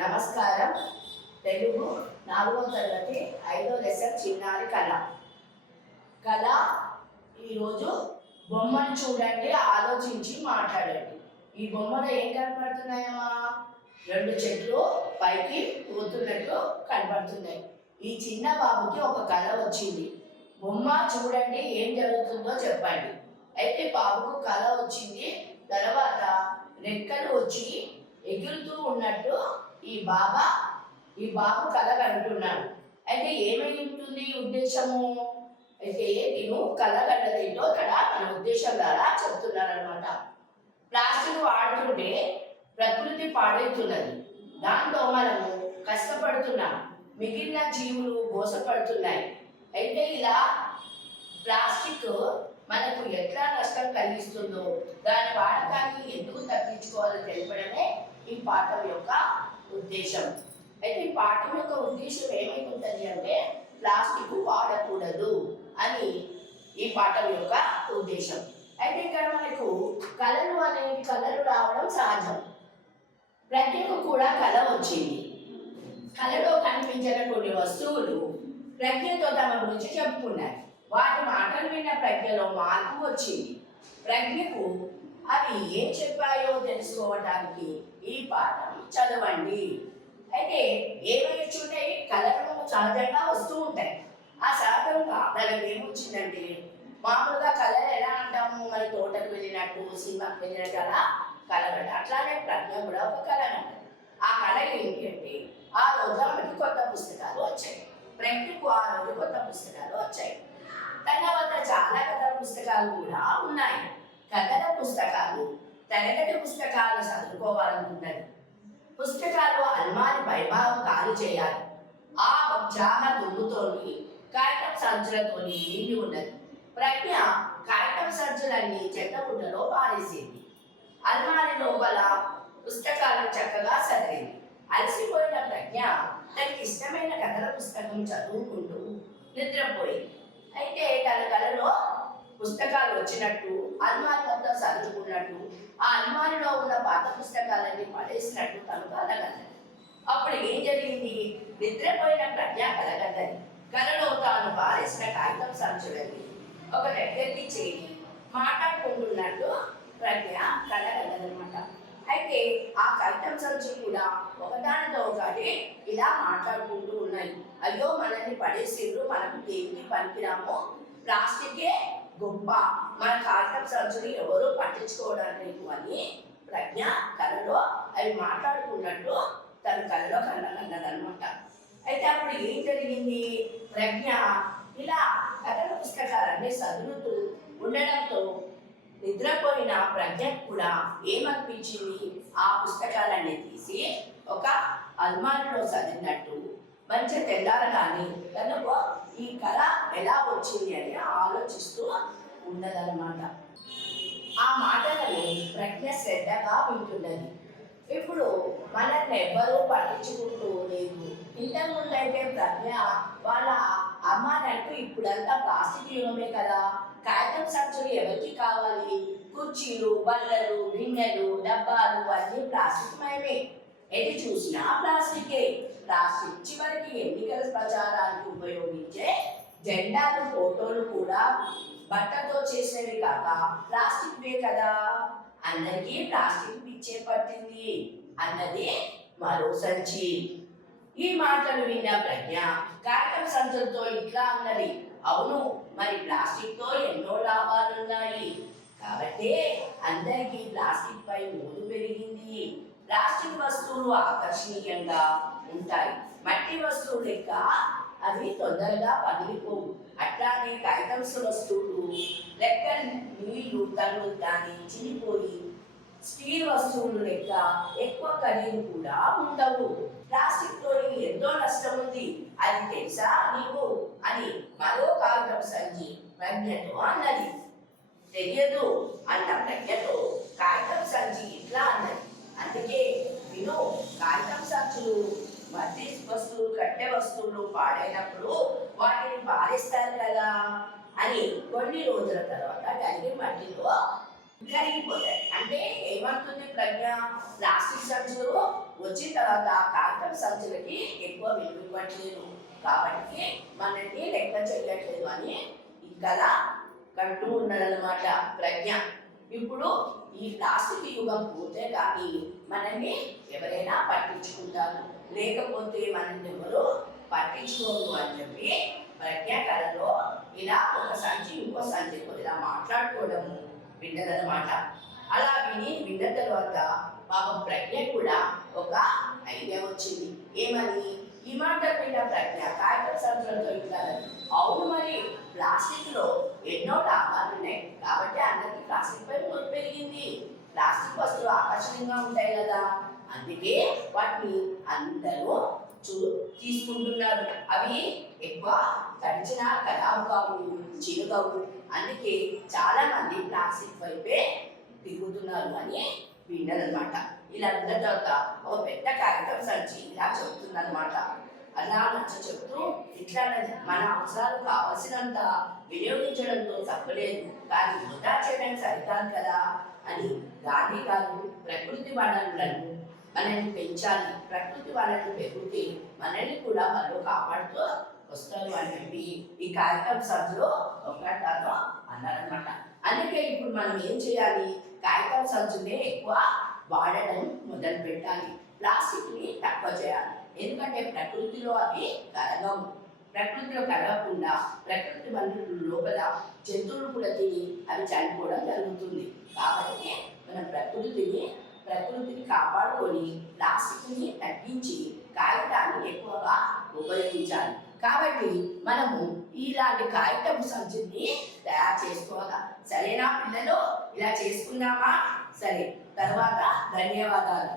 నమస్కారం. తెలుగు 4వ తరగతి 5వ లెసన్ చిన్నారి కళ. కళ ఈరోజు బొమ్మను చూడండి, ఆలోచించి మాట్లాడండి. ఈ బొమ్మలో ఏం కనపడుతున్నాయమ్మా? 2 చెట్లు పైకి పోతున్నట్టు కనపడుతున్నాయి. ఈ చిన్న బాబుకి ఒక కళ వచ్చింది. బొమ్మ చూడండి, ఏం జరుగుతుందో చెప్పండి. అయితే బాబుకు కళ వచ్చింది. తర్వాత రెక్కలు వచ్చి ఎగురుతూ ఉన్నట్టు ఈ బాబు కళ కంటున్నాడు. అయితే ఏమై ఉంటుంది ఉద్దేశము? అయితే నేను కళ కన్నదేంటో ఇక్కడ మన ఉద్దేశం ద్వారా చెప్తున్నారనమాట. ప్లాస్టిక్ వాడుతుంటే ప్రకృతి పాడవుతున్నది. దాంతో మనము కష్టపడుతున్నాం, మిగిలిన జీవులు మోసపడుతున్నాయి. అయితే ఇలా ప్లాస్టిక్ మనకు ఎట్లా నష్టం కలిగిస్తుందో దాని వాడకాన్ని ఎందుకు తగ్గించుకోవాలో తెలపడమే ఈ పాఠం యొక్క ఉద్దేశం. అయితే ఈ పాఠం యొక్క ఉద్దేశం ఏమై ఉంటుంది అంటే ప్లాస్టిక్ వాడకూడదు అని ఈ పాఠం యొక్క ఉద్దేశం. అయితే ఇక్కడ మనకు కళలు రావడం సహజం. ప్రజ్ఞకు కూడా కళ వచ్చింది. కళలో కనిపించిన కొన్ని వస్తువులు ప్రజ్ఞతో తమ గురించి చెప్పుకున్నాయి. వాటి మాటలు విన్న ప్రజ్ఞలో మార్పు వచ్చింది. ప్రజ్ఞకు అవి ఏం చెప్పాయో తెలుసుకోవడానికి ఈ పాఠం చదవండి. అయితే ఏమొచ్చుంటాయి? కళలు సహజంగా వస్తూ ఉంటాయి. ఆ సహజంగా దానికి ఏమొచ్చిందంటే, మామూలుగా కళలు ఎలా అంటాము? మన తోటకు వెళ్ళినట్టు, సినిమాకి వెళ్ళినట్టు అలా కళగంట. అట్లానే ప్రజ్ఞ కూడా ఒక కళగంట. ఆ కళ ఏంటి అంటే, ఆ రోజు ఆమెకి కొత్త పుస్తకాలు వచ్చాయి. ప్రజ్ఞకు ఆ రోజు కొత్త పుస్తకాలు వచ్చాయి. తన వద్ద చాలా కథల పుస్తకాలు కూడా ఉన్నాయి. కథల పుస్తకాలు, తరగతి పుస్తకాలు చదువుకోవాలనుకున్నది. పుస్తకాలు అల్మారి పైభాగం ఖాళీ చేయాలి. ఆ జాగ దుమ్ముతోని, కాగితం సంచులతోని నిండి ఉన్నది. ప్రజ్ఞ కాగితం సంచులన్నీ చెత్తబుట్టలో పారేసింది. అల్మారి లోపల పుస్తకాలు చక్కగా చదివింది. అలసిపోయిన ప్రజ్ఞ తనకి ఇష్టమైన కథల పుస్తకం చదువుకుంటూ నిద్రపోయింది. అయితే తన కళలో పుస్తకాలు వచ్చినట్టు, అల్మారి మొత్తం చదువుకున్నట్టు, ఆ అల్మారిలో ఉన్న పాత పుస్తకాలన్నీ పడేసినట్టు తను కలగన్నది. అప్పుడు ఏం జరిగింది? నిద్రపోయిన ప్రజ్ఞ కలగన్నది. కళలో తాను పారేసిన కాగితం సంచులని ఒక దగ్గరికి చేరి మాట్లాడుకుంటున్నట్టు ప్రజ్ఞ కలగన్నదనమాట. అయితే ఆ కాగితం సంచులు కూడా ఒకదానితో ఒకటి ఇలా మాట్లాడుకుంటూ ఉన్నాయి. అయ్యో, మనల్ని పడేసిండ్రు, మనకు దేనికి పనికిరామో, ప్లాస్టికే గొప్ప, మన కాగితం సంచులు ఎవరు పట్టించుకోవడానికి అని ప్రజ్ఞ కళలో అవి మాట్లాడుకున్నట్టు తన కళలో కన్నదనమాట. అయితే అప్పుడు ఏం జరిగింది? ప్రజ్ఞ ఇలా కథల పుస్తకాలన్నీ చదువుతూ ఉండడంతో నిద్రపోయిన ప్రజ్ఞకు కూడా ఏమనిపించింది? ఆ పుస్తకాలన్నీ తీసి ఒక అల్మారిలో చదివినట్టు మంచి తెల్లారగాని తనకు ఈ కళ ఎలా వచ్చింది అని ఆలోచిస్తూ ఉన్నదన్నమాట. ఆ మాటలను ప్రజ్ఞ శ్రద్ధగా వింటున్నది. ఇప్పుడు మనల్ని ఎవ్వరూ పట్టించుకుంటూ లేదు. ఇంతకుముందు అయితే ప్రజ్ఞ వాళ్ళ అమ్మాయిలకు ఇప్పుడంతా ప్లాస్టిక్ యుగమే కదా, కాగితం సంచులు ఎవరికి కావాలి? కుర్చీలు, బల్లలు, గిన్నెలు, డబ్బాలు అన్నీ ప్లాస్టిక్ మయమే. ఎటు చూసినా ప్లాస్టికే. ప్లాస్టిక్ చివరికి ఎన్నికల ప్రచారానికి ఉపయోగించే జెండాలు, ఫోటోలు కూడా బట్టతో చేసినవి కాక ప్లాస్టిక్వే కదా. అందరికీ ప్లాస్టిక్ పిచ్చే పట్టింది అన్నది మరో సంచి. ఈ మాటలు విన్న ప్రజ్ఞ కాగితం సంచులతో ఇట్లా అన్నది, అవును, మరి ప్లాస్టిక్ తో ఎన్నో లాభాలున్నాయి కాబట్టి అందరికీ ప్లాస్టిక్ పై మోజు పెరిగింది. ప్లాస్టిక్ వస్తువులు ఆకర్షణీయంగా ఉంటాయి. మట్టి వస్తువులు లెక్క అవి తొందరగా పగిలిపోవు. అట్లానే కాగితం వస్తువులు లెక్క నీళ్లు తగులుతాని చినిపోయి స్టీల్ వస్తువులు లెక్క ఎక్కువ ఖరీదు కూడా ఉండవు. ప్లాస్టిక్ తో ఎంతో నష్టం ఉంది, అది తెలుసా నీకు అని మరో కాగితం సంచి ప్రజ్ఞతో అన్నది. తెలియదు అన్న ప్రజ్ఞతో కాగితం సంచి ఇట్లా అన్నది, అందుకే విను, కాగితం సంచులు మట్టి వస్తువులు, కట్టె వస్తువులు పాడైనప్పుడు వాటిని పారేస్తారు కదా అని కొన్ని రోజుల తర్వాత దానికి మట్టిలో కరిగిపోతాయి. అంటే ఏమవుతుంది ప్రజ్ఞ, ప్లాస్టిక్ సంచులు వచ్చిన తర్వాత కాగితం సంచులకి ఎక్కువ విలువ ఇవ్వట్లేదు కాబట్టి మనల్ని లెక్క చేయట్లేదు అని గల కంటూ ఉన్నదన్నమాట ప్రజ్ఞ. ఇప్పుడు ఈ ప్లాస్టిక్ యుగం పోతే కానీ మనల్ని ఎవరైనా పట్టించుకుంటారు, లేకపోతే మనల్ని ఎవరు పట్టించుకోరు అని చెప్పి ప్రజ్ఞ కళలో ఇలా ఒక సంచి ఇంకో సంచితో ఇలా మాట్లాడుకోవడము విన్నదన్నమాట. అలా విన్న తర్వాత పాపం ప్రజ్ఞ కూడా ఒక ఐడియా వచ్చింది. ఏమని? ఈ మాట విన్న ప్రజ్ఞ కాగితం సంచులతో ఇవ్వాలని. అవును, మరి ప్లాస్టిక్ లో ఎన్నో లాభాలు ఉన్నాయి కాబట్టి అందరికి ప్లాస్టిక్ పై మొదలు పెరిగింది. ప్లాస్టిక్ వస్తువులు ఆకర్షణీయంగా ఉంటాయి కదా, అందుకే వాటిని అందరూ తీసుకుంటున్నారు. అవి ఎక్కువ తడిచిన ఖరాబు కావు, చిరుగవు, అందుకే చాలా మంది ప్లాస్టిక్ వైపే తిరుగుతున్నారు అని విన్నదనమాట. ఇలా విన్న తర్వాత ఒక పెద్ద కాగితం సంచి ఇలా చెబుతుందన్నమాట. అలా చెప్తూ ఇట్లా మన అవసరాలు కావలసినంత వినియోగించడంతో తప్పలేదు, కానీ వృధా చేయడం సరికాదు కదా అని గాంధీ గారు ప్రకృతి వనరులను మనల్ని పెంచాలి, ప్రకృతి వనరులు పెరిగితే మనల్ని కూడా వాళ్ళు కాపాడుతూ వస్తారు అని చెప్పి ఈ కాగితం సంచులో ఒకటాను అన్నారనమాట. అందుకే ఇప్పుడు మనం ఏం చేయాలి? కాగితం సంచులే ఎక్కువ వాడడం మొదలు పెట్టాలి, ప్లాస్టిక్ని తక్కువ చేయాలి. ఎందుకంటే ప్రకృతిలో అవి కరగవు, ప్రకృతిలో కరగకుండా ప్రకృతి వనరుల లోపల జంతువులు కూడా తిని అవి చనిపోవడం జరుగుతుంది. కాబట్టి మనం ప్రకృతిని కాపాడుకొని ప్లాస్టిక్ని తగ్గించి కాగితాన్ని ఎక్కువగా ఉపయోగించాలి. కాబట్టి మనము ఇలాంటి కాగితం సంచుల్ని తయారు చేసుకోవాలి. సరేనా పిల్లలు? ఇలా చేసుకుందామా? సరే, తర్వాత ధన్యవాదాలు.